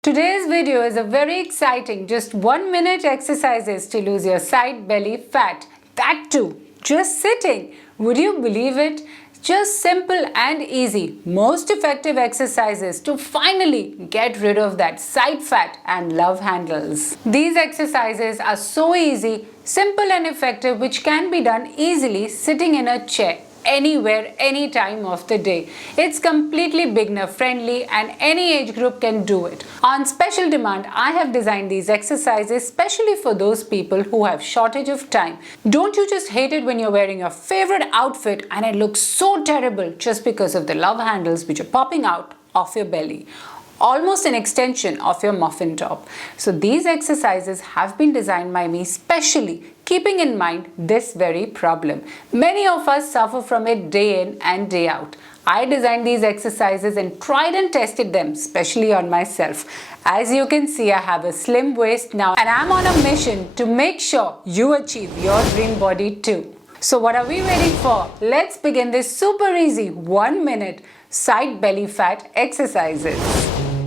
Today's video is a very exciting just 1 minute exercises to lose your side belly fat. That too, just sitting. Would you believe it? Just simple and easy, most effective exercises to finally get rid of that side fat and love handles. These exercises are so easy, simple and effective, which can be done easily sitting in a chair. Anywhere, any time of the day. It's completely beginner friendly and any age group can do it. On special demand, I have designed these exercises especially for those people who have shortage of time. Don't you just hate it when you're wearing your favorite outfit and it looks so terrible just because of the love handles which are popping out of your belly? Almost an extension of your muffin top. So these exercises have been designed by me specially keeping in mind this very problem. Many of us suffer from it day in and day out. I designed these exercises and tried and tested them, especially on myself. As you can see, I have a slim waist now and I'm on a mission to make sure you achieve your dream body too. So what are we waiting for? Let's begin this super easy 1 minute side belly fat exercises.